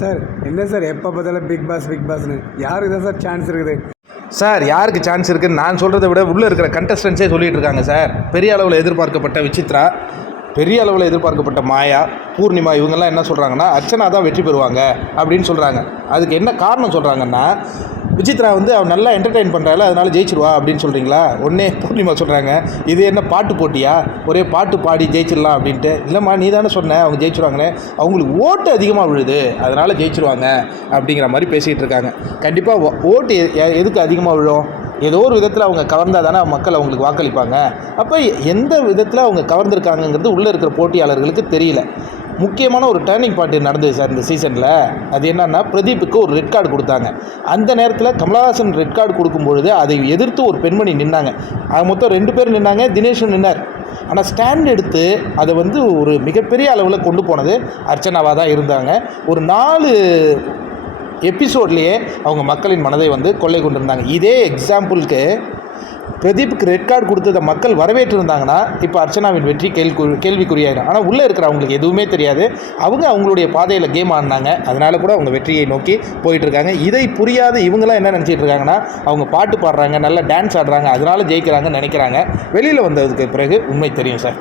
Sir என்ன sir எப்போ பார்த்தாலும் பிக் பாஸ்னு யாருக்கு தான் சார் சான்ஸ் இருக்குது? சார் யாருக்கு சான்ஸ் இருக்குன்னு நான் சொல்கிறத விட உள்ளே இருக்கிற கண்டஸ்டன்ஸே சொல்லிகிட்டு இருக்காங்க சார். பெரிய அளவில் எதிர்பார்க்கப்பட்ட விசித்ரா, பெரிய அளவில் எதிர்பார்க்கப்பட்ட மாயா, பூர்ணிமா இவங்கெல்லாம் என்ன சொல்கிறாங்கன்னா அர்ச்சனா தான் வெற்றி பெறுவாங்க அப்படின்னு சொல்கிறாங்க. அதுக்கு என்ன காரணம் சொல்கிறாங்கன்னா, விசித்ரா வந்து அவன் நல்லா என்டர்டெயின் பண்ணுறாள் அதனால் ஜெயிச்சிருவா அப்படின்னு சொல்கிறீங்களா? ஒன்றே பூர்ணிமா சொல்கிறாங்க, இது என்ன பாட்டு போட்டியா, ஒரே பாட்டு பாடி ஜெயிச்சிடலாம் அப்படின்ட்டு. இல்லைம்மா நீ தானே சொன்ன அவங்க ஜெயிச்சிருவாங்கன்னு, அவங்களுக்கு ஓட்டு அதிகமாக விழுது அதனால் ஜெயிச்சிருவாங்க அப்படிங்கிற மாதிரி பேசிகிட்டு இருக்காங்க. கண்டிப்பாக ஓட்டு எதுக்கு அதிகமாக விழும்? ஏதோ ஒரு விதத்தில் அவங்க கவர்ந்தால் தானே மக்கள் அவங்களுக்கு வாக்களிப்பாங்க. அப்போ எந்த விதத்தில் அவங்க கவர்ந்துருக்காங்கங்கிறது உள்ளே இருக்கிற போட்டியாளர்களுக்கு தெரியல. முக்கியமான ஒரு டேர்னிங் பாயிண்ட் நடந்தது சார் இந்த சீசனில். அது என்னன்னா, பிரதீப்புக்கு ஒரு ரெட் கார்டு கொடுத்தாங்க. அந்த நேரத்தில் கமலஹாசன் ரெட் கார்டு கொடுக்கும்பொழுது அதை எதிர்த்து ஒரு பெண்மணி நின்னாங்க. அது மொத்தம் 2 பேர் நின்னாங்க, தினேஷும் நின்னார். ஆனால் ஸ்டாண்ட் எடுத்து அதை வந்து ஒரு மிகப்பெரிய அளவில் கொண்டு போனது அர்ச்சனாவாக தான் இருந்தாங்க. ஒரு 4 எபிசோட்லேயே அவங்க மக்களின் மனதை வந்து கொள்ளை கொண்டிருந்தாங்க. இதே எக்ஸாம்பிளுக்கு பிரதீப்புக்கு ரெட் கார்டு கொடுத்ததை மக்கள் வரவேற்றிருந்தாங்கன்னா இப்போ அர்ச்சனாவின் வெற்றி கேள்விக்குறியாயிடும். ஆனால் உள்ளே இருக்கிற அவங்களுக்கு எதுவுமே தெரியாது. அவங்களுடைய பாதையில் கேம் ஆடினாங்க, அதனால கூட அவங்க வெற்றியை நோக்கி போயிட்டுருக்காங்க. இதை புரியாத இவங்களாம் என்ன நினச்சிட்டு இருக்காங்கன்னா, அவங்க பாட்டு பாடுறாங்க, நல்லா டான்ஸ் ஆடுறாங்க, அதனால ஜெயிக்கிறாங்கன்னு நினைக்கிறாங்க. வெளியில் வந்ததுக்கு பிறகு உண்மை தெரியும் சார்.